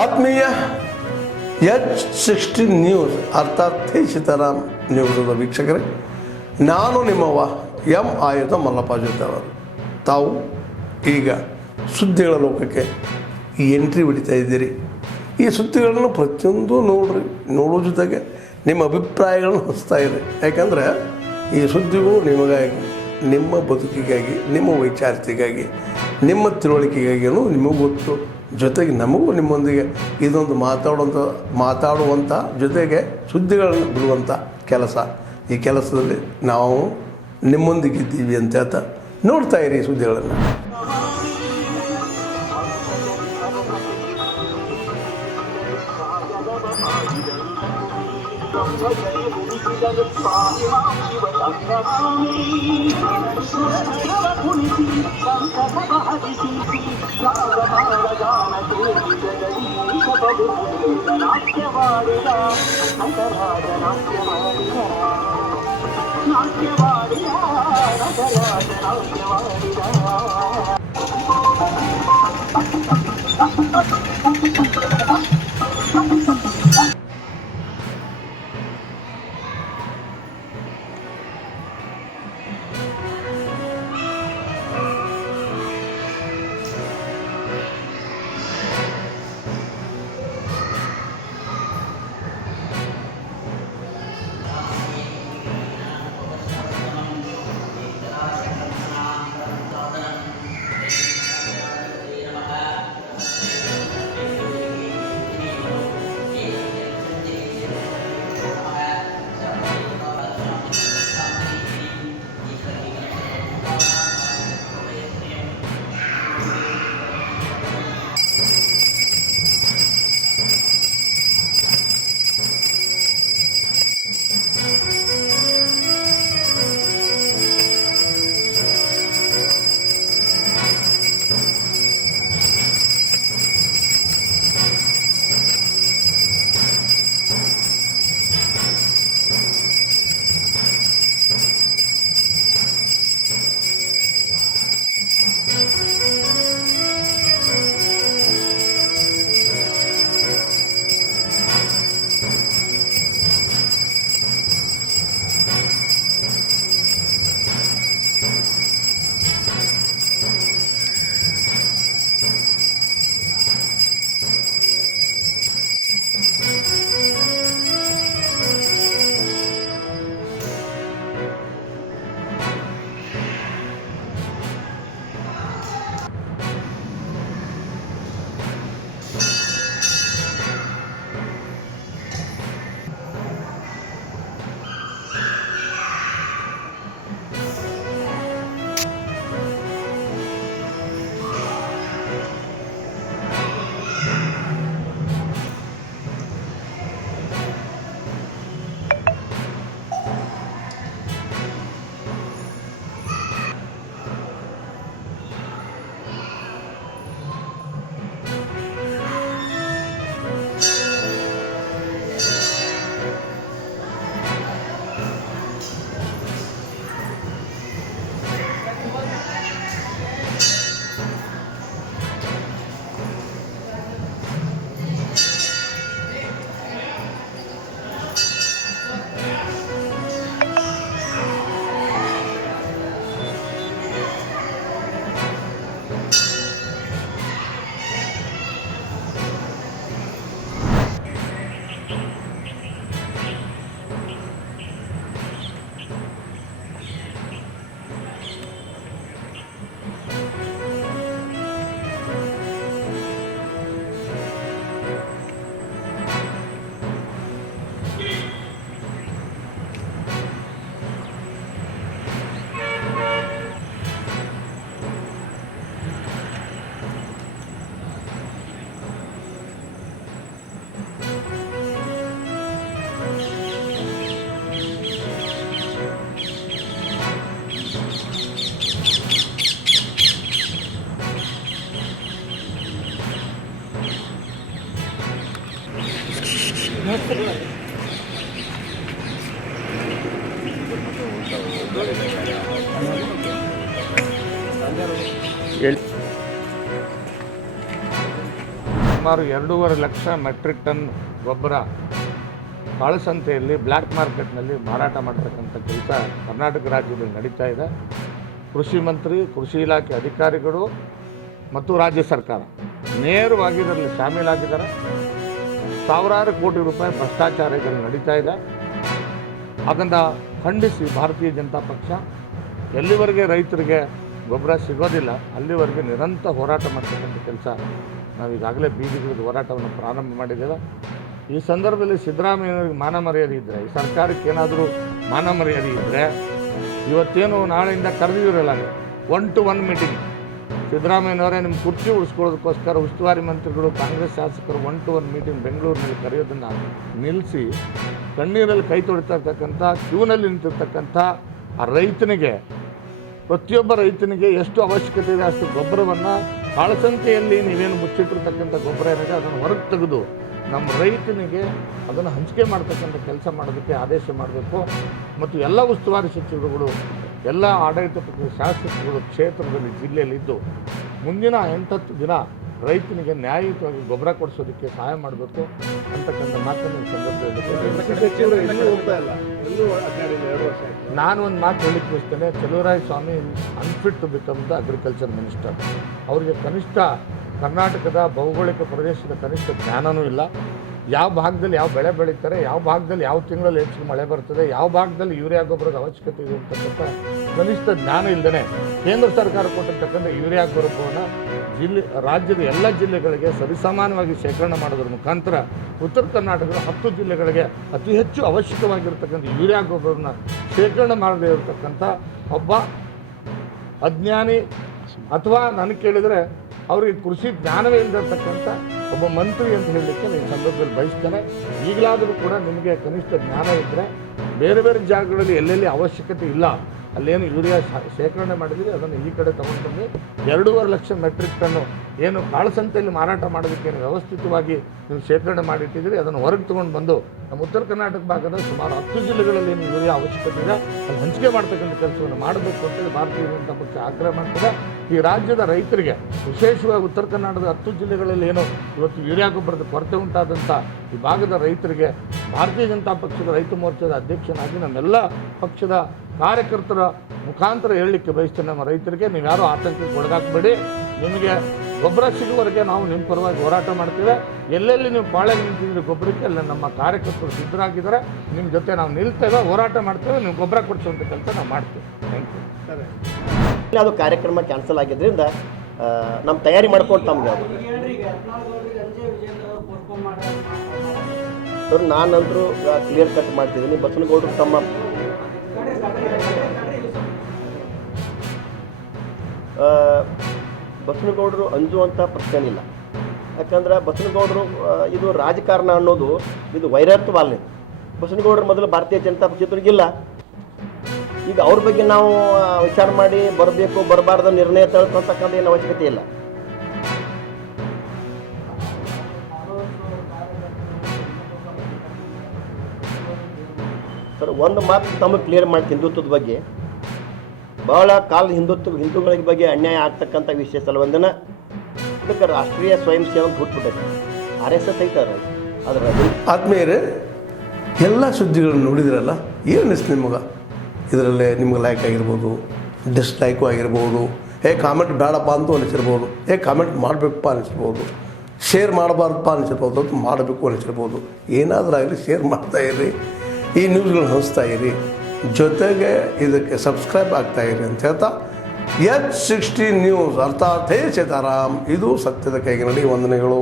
ಆತ್ಮೀಯ H16 news ಅರ್ಥಾತ್ ಹೇ ಸೀತಾರಾಮ್ ನ್ಯೂಸ್ದ ವೀಕ್ಷಕರೇ, ನಾನು ನಿಮ್ಮವ ಎಂ ಆಯುಧ ಮಲ್ಲಪ್ಪ ಜೊತೆ ಅವರು. ತಾವು ಈಗ ಸುದ್ದಿಗಳ ಲೋಕಕ್ಕೆ ಎಂಟ್ರಿ ಹೊಡಿತಾ ಇದ್ದೀರಿ. ಈ ಸುದ್ದಿಗಳನ್ನು ಪ್ರತಿಯೊಂದು ನೋಡೋ ಜೊತೆಗೆ ನಿಮ್ಮ ಅಭಿಪ್ರಾಯಗಳನ್ನು ಹಚ್ತಾ ಇರಿ. ಯಾಕಂದರೆ ಈ ಸುದ್ದಿಗಳು ನಿಮಗಾಗಿ, ನಿಮ್ಮ ಬದುಕಿಗಾಗಿ, ನಿಮ್ಮ ವೈಚಾರಿಕೆಗಾಗಿ, ನಿಮ್ಮ ತಿಳುವಳಿಕೆಗಾಗಿಯೂ ನಿಮಗೂ ಗೊತ್ತು. ಜೊತೆಗೆ ನಮಗೂ ನಿಮ್ಮೊಂದಿಗೆ ಇದೊಂದು ಮಾತಾಡುವಂಥ ಜೊತೆಗೆ ಸುದ್ದಿಗಳನ್ನು ಬಿಡುವಂಥ ಕೆಲಸ. ಈ ಕೆಲಸದಲ್ಲಿ ನಾವು ನಿಮ್ಮೊಂದಿಗಿದ್ದೀವಿ ಅಂತ ಹೇಳ್ತಾ ನೋಡ್ತಾ ಇರಿ ಈ ಸುದ್ದಿಗಳನ್ನು. ಸುಮಾರು 2.5 ಲಕ್ಷ ಮೆಟ್ರಿಕ್ ಟನ್ ಗೊಬ್ಬರ ಕಾಳಸಂತೆಯಲ್ಲಿ ಬ್ಲ್ಯಾಕ್ ಮಾರ್ಕೆಟ್ನಲ್ಲಿ ಮಾರಾಟ ಮಾಡ್ತಕ್ಕಂಥ ಕೆಲಸ ಕರ್ನಾಟಕ ರಾಜ್ಯದಲ್ಲಿ ನಡೀತಾ ಇದೆ. ಕೃಷಿ ಮಂತ್ರಿ, ಕೃಷಿ ಇಲಾಖೆ ಅಧಿಕಾರಿಗಳು ಮತ್ತು ರಾಜ್ಯ ಸರ್ಕಾರ ನೇರವಾಗಿ ಇದರಲ್ಲಿ ಶಾಮೀಲಾಗಿದ್ದಾರೆ. ಸಾವಿರಾರು ಕೋಟಿ ರೂಪಾಯಿ ಭ್ರಷ್ಟಾಚಾರ ಇದರಲ್ಲಿ ನಡೀತಾ ಇದೆ. ಅದನ್ನು ಖಂಡಿಸಿ ಭಾರತೀಯ ಜನತಾ ಪಕ್ಷ ಎಲ್ಲಿವರೆಗೆ ರೈತರಿಗೆ ಗೊಬ್ಬರ ಸಿಗೋದಿಲ್ಲ ಅಲ್ಲಿವರೆಗೆ ನಿರಂತರ ಹೋರಾಟ ಮಾಡ್ತಕ್ಕಂಥ ಕೆಲಸ ನಾವೀಗಾಗಲೇ ಬೀದಿಗಿಳಿದು ಹೋರಾಟವನ್ನು ಪ್ರಾರಂಭ ಮಾಡಿದ್ದೇವೆ. ಈ ಸಂದರ್ಭದಲ್ಲಿ ಸಿದ್ದರಾಮಯ್ಯವ್ರಿಗೆ ಮಾನ ಮರ್ಯಾದೆ ಇದ್ದರೆ, ಈ ಸರ್ಕಾರಕ್ಕೆ ಏನಾದರೂ ಮಾನ ಮರ್ಯಾದೆ ಇದ್ದರೆ ಇವತ್ತೇನು ನಾಳೆಯಿಂದ ಕರೆದಿರಲ್ಲ 1-to-1 ಮೀಟಿಂಗ್. ಸಿದ್ದರಾಮಯ್ಯನವರೇ ನಿಮ್ಮ ಕುರ್ಚಿ ಉಳಿಸ್ಕೊಳ್ಳೋದಕ್ಕೋಸ್ಕರ ಉಸ್ತುವಾರಿ ಮಂತ್ರಿಗಳು, ಕಾಂಗ್ರೆಸ್ ಶಾಸಕರು 1-to-1 ಮೀಟಿಂಗ್ ಬೆಂಗಳೂರಿನಲ್ಲಿ ಕರೆಯೋದನ್ನು ನಿಲ್ಲಿಸಿ ಕಣ್ಣೀರಲ್ಲಿ ಕೈ ತೊಳಿತಾ ಇರ್ತಕ್ಕಂಥ ಕ್ಯೂನಲ್ಲಿ ನಿಂತಿರ್ತಕ್ಕಂಥ ಆ ರೈತನಿಗೆ, ಪ್ರತಿಯೊಬ್ಬ ರೈತನಿಗೆ ಎಷ್ಟು ಅವಶ್ಯಕತೆ ಇದೆ ಅಷ್ಟು ಗೊಬ್ಬರವನ್ನು ಕಾಳಸಂತೆಯಲ್ಲಿ ನೀವೇನು ಮುಚ್ಚಿಟ್ಟಿರ್ತಕ್ಕಂಥ ಗೊಬ್ಬರ ಏನಿದೆ ಅದನ್ನು ಹೊರಗೆ ತೆಗೆದು ನಮ್ಮ ರೈತನಿಗೆ ಅದನ್ನು ಹಂಚಿಕೆ ಮಾಡ್ತಕ್ಕಂಥ ಕೆಲಸ ಮಾಡೋದಕ್ಕೆ ಆದೇಶ ಮಾಡಬೇಕು. ಮತ್ತು ಎಲ್ಲ ಉಸ್ತುವಾರಿ ಸಚಿವರುಗಳು, ಎಲ್ಲ ಆಡಳಿತ ಪಕ್ಷದ ಶಾಸಕರುಗಳು ಕ್ಷೇತ್ರದಲ್ಲಿ ಜಿಲ್ಲೆಯಲ್ಲಿದ್ದು ಮುಂದಿನ 8-10 ದಿನ ರೈತನಿಗೆ ನ್ಯಾಯಯುತವಾಗಿ ಗೊಬ್ಬರ ಕೊಡಿಸೋದಕ್ಕೆ ಸಹಾಯ ಮಾಡಬೇಕು ಅಂತಕ್ಕಂಥ ಮಾತನ್ನು ಈ ಸಂದರ್ಭದಲ್ಲಿ ನಾನು ಒಂದು ಮಾತು ಹೇಳಿಕ್ಕೆ ಬಯಸ್ತೇನೆ. Chaluvarayaswamy unfit to become the agriculture minister. ಅವರಿಗೆ ಕನಿಷ್ಠ ಕರ್ನಾಟಕದ ಭೌಗೋಳಿಕ ಪ್ರದೇಶದ ಕನಿಷ್ಠ ಜ್ಞಾನವೂ ಇಲ್ಲ. ಯಾವ ಭಾಗದಲ್ಲಿ ಯಾವ ಬೆಳೆ ಬೆಳೀತಾರೆ, ಯಾವ ಭಾಗದಲ್ಲಿ ಯಾವ ತಿಂಗಳಲ್ಲಿ ಹೆಚ್ಚು ಮಳೆ ಬರ್ತದೆ, ಯಾವ ಭಾಗದಲ್ಲಿ ಯೂರಿಯಾ ಗೊಬ್ಬರದ ಅವಶ್ಯಕತೆ ಇದೆ ಅಂತಕ್ಕಂಥ ಕನಿಷ್ಠ ಜ್ಞಾನ ಇಲ್ಲದೇ ಕೇಂದ್ರ ಸರ್ಕಾರ ಕೊಟ್ಟಿರ್ತಕ್ಕಂಥ ಯೂರಿಯಾ ಗೊಬ್ಬರವನ್ನು ರಾಜ್ಯದ ಎಲ್ಲ ಜಿಲ್ಲೆಗಳಿಗೆ ಸರಿಸಮಾನವಾಗಿ ಶೇಖರಣೆ ಮಾಡೋದ್ರ ಮುಖಾಂತರ ಉತ್ತರ ಕರ್ನಾಟಕದ 10 ಜಿಲ್ಲೆಗಳಿಗೆ ಅತಿ ಹೆಚ್ಚು ಅವಶ್ಯಕವಾಗಿರ್ತಕ್ಕಂಥ ಯೂರಿಯಾ ಗೊಬ್ಬರವನ್ನು ಶೇಖರಣೆ ಮಾಡದೇ ಇರತಕ್ಕಂಥ ಒಬ್ಬ ಅಜ್ಞಾನಿ ಅಥವಾ ನನಗೆ ಕೇಳಿದರೆ ಅವರಿಗೆ ಕೃಷಿ ಜ್ಞಾನವೇ ಇಲ್ಲದಿರ್ತಕ್ಕಂಥ ಒಬ್ಬ ಮಂತ್ರಿ ಅಂತ ಹೇಳಲಿಕ್ಕೆ ಈ ಸಂದರ್ಭದಲ್ಲಿ ಬಯಸ್ತೇನೆ. ಈಗಲಾದರೂ ಕೂಡ ನಿಮಗೆ ಕನಿಷ್ಠ ಜ್ಞಾನ ಇದ್ದರೆ ಬೇರೆ ಬೇರೆ ಜಾಗಗಳಲ್ಲಿ ಎಲ್ಲೆಲ್ಲಿ ಅವಶ್ಯಕತೆ ಇಲ್ಲ ಅಲ್ಲೇನು ಯೂರಿಯಾ ಶೇಖರಣೆ ಮಾಡಿದ್ದೀವಿ ಅದನ್ನು ಈ ಕಡೆ ತೊಗೊಂಡು ಬಂದು 2.5 ಲಕ್ಷ ಮೆಟ್ರಿಕ್ ಟನ್ನು ಏನು ಕಾಳಸಂತೆಯಲ್ಲಿ ಮಾರಾಟ ಮಾಡೋದಕ್ಕೆ ವ್ಯವಸ್ಥಿತವಾಗಿ ನೀವು ಶೇಖರಣೆ ಮಾಡಿಟ್ಟಿದ್ದೀರಿ ಅದನ್ನು ಹೊರಗೆ ತೊಗೊಂಡು ಬಂದು ನಮ್ಮ ಉತ್ತರ ಕರ್ನಾಟಕ ಭಾಗದ ಸುಮಾರು 10 ಜಿಲ್ಲೆಗಳಲ್ಲಿ ಏನು ಯೂರಿಯಾ ಅವಶ್ಯಕತೆ ಇದೆ ಅಲ್ಲಿ ಹಂಚಿಕೆ ಮಾಡ್ತಕ್ಕಂಥ ಕೆಲಸವನ್ನು ಮಾಡಬೇಕು ಅಂತೇಳಿ ಭಾರತೀಯ ಜನತಾ ಪಕ್ಷ ಆಗ್ರಹ ಮಾಡ್ತದೆ. ಈ ರಾಜ್ಯದ ರೈತರಿಗೆ ವಿಶೇಷವಾಗಿ ಉತ್ತರ ಕರ್ನಾಟಕದ 10 ಜಿಲ್ಲೆಗಳಲ್ಲಿ ಏನು ಇವತ್ತು ಯೂರಿಯಾ ಗೊಬ್ಬರದ ಕೊರತೆ ಉಂಟಾದಂಥ ಈ ಭಾಗದ ರೈತರಿಗೆ ಭಾರತೀಯ ಜನತಾ ಪಕ್ಷದ ರೈತ ಮೋರ್ಚಾದ ಅಧ್ಯಕ್ಷನಾಗಿ ನಮ್ಮೆಲ್ಲ ಪಕ್ಷದ ಕಾರ್ಯಕರ್ತರ ಮುಖಾಂತರ ಹೇಳಲಿಕ್ಕೆ ಬಯಸ್ತೇನೆ. ನಮ್ಮ ರೈತರಿಗೆ ನೀವು ಯಾರೂ ಆತಂಕಕ್ಕೆ ಒಳಗಾಕಬೇಡಿ. ನಿಮಗೆ ಗೊಬ್ಬರ ಸಿಗುವವರೆಗೆ ನಾವು ನಿಮ್ಮ ಪರವಾಗಿ ಹೋರಾಟ ಮಾಡ್ತೇವೆ. ಎಲ್ಲೆಲ್ಲಿ ನೀವು ಪಾಳೆಗೆ ನಿಂತಿದ್ದೀರಿ ಗೊಬ್ಬರಕ್ಕೆ ಎಲ್ಲ ನಮ್ಮ ಕಾರ್ಯಕರ್ತರು ಸಿದ್ಧರಾಗಿದ್ದಾರೆ. ನಿಮ್ಮ ಜೊತೆ ನಾವು ನಿಲ್ತೇವೆ, ಹೋರಾಟ ಮಾಡ್ತೇವೆ. ನೀವು ಗೊಬ್ಬರ ಕೊಡಿಸುವಂಥ ಕೆಲಸ ನಾವು ಮಾಡ್ತೇವೆ. Thank you. ಸರಿ, ಅದು ಕಾರ್ಯಕ್ರಮ ಕ್ಯಾನ್ಸಲ್ ಆಗಿದ್ದರಿಂದ ನಮ್ಮ ತಯಾರಿ ಮಾಡ್ಕೊಂಡು ತಮ್ಗೆ ಸರ್ ನಾನಂತರೂ ಕ್ಲಿಯರ್ ಕಟ್ ಮಾಡ್ತಿದ್ದೀನಿ. ಬಸವನಗೌಡರು ತಮ್ಮ ಬಸವನಗೌಡರು ಅಂಜುವಂಥ ಪ್ರಶ್ನೆ ಇಲ್ಲ. ಯಾಕಂದ್ರೆ ಬಸವನಗೌಡರು ಇದು ರಾಜಕಾರಣ ಅನ್ನೋದು ಇದು ವೈರತ್ವವಲ್ಲ. ಬಸವನಗೌಡರು ಮೊದಲು ಭಾರತೀಯ ಜನತಾ ಪಕ್ಷದವ್ರಿಗಿಲ್ಲ. ಈಗ ಅವ್ರ ಬಗ್ಗೆ ನಾವು ವಿಚಾರ ಮಾಡಿ ಬರಬೇಕು ಬರಬಾರ್ದು ನಿರ್ಣಯ ತಗೊಳ್ತಕ್ಕಂಥ ಏನು ಅವಶ್ಯಕತೆ ಇಲ್ಲ. ಸರ್ ಒಂದು ಮಾತು ತಮಗೆ ಕ್ಲಿಯರ್ ಮಾಡಿ ಹಿಂದುತ್ವದ ಬಗ್ಗೆ ಬಹಳ ಕಾಲ ಹಿಂದೂಗಳ ಬಗ್ಗೆ ಅನ್ಯಾಯ ಆಗ್ತಕ್ಕಂಥ ವಿಷಯ ಸಲುವಂದನ ಇದಕ್ಕೆ ರಾಷ್ಟ್ರೀಯ ಸ್ವಯಂ ಸೇವಕ ಹುಟ್ಬಿಟ್ಟೈತೆ. RSS ಐತಾರೆ ಅದರ ಆದ್ಮೇಲೆ ಎಲ್ಲ ಸುದ್ದಿಗಳನ್ನು ನೋಡಿದ್ರಲ್ಲ, ಏನು ಅನಿಸ್ತು ನಿಮಗೆ? ಇದರಲ್ಲೇ ನಿಮ್ಗೆ ಲೈಕ್ ಆಗಿರ್ಬೋದು, ಡಿಸ್ಲೈಕು ಆಗಿರ್ಬೋದು, ಕಾಮೆಂಟ್ ಬೇಡಪ್ಪ ಅಂತೂ ಅನಿಸಿರ್ಬೋದು, ಕಾಮೆಂಟ್ ಮಾಡಬೇಕಪ್ಪ ಅನಿಸಿರ್ಬೋದು, ಶೇರ್ ಮಾಡಬಾರ್ದಪ್ಪ ಅನಿಸಿರ್ಬೋದು, ಅದು ಮಾಡಬೇಕು ಅನಿಸಿರ್ಬೋದು. ಏನಾದರೂ ಆಗಲಿ ಶೇರ್ ಮಾಡ್ತಾಯಿರಿ, ಈ ನ್ಯೂಸ್ಗಳನ್ನ ಹಂಚ್ತಾ ಇರಿ, ಜೊತೆಗೆ ಇದಕ್ಕೆ ಸಬ್ಸ್ಕ್ರೈಬ್ ಆಗ್ತಾಯಿರಿ ಅಂತ ಹೇಳ್ತಾ H16 ನ್ಯೂಸ್ ಅರ್ಥಾತ್ ಹೇ ಸೀತಾರಾಮ್, ಇದು ಸತ್ಯದ ಕೈಗಿನಲ್ಲಿ ವಂದನೆಗಳು.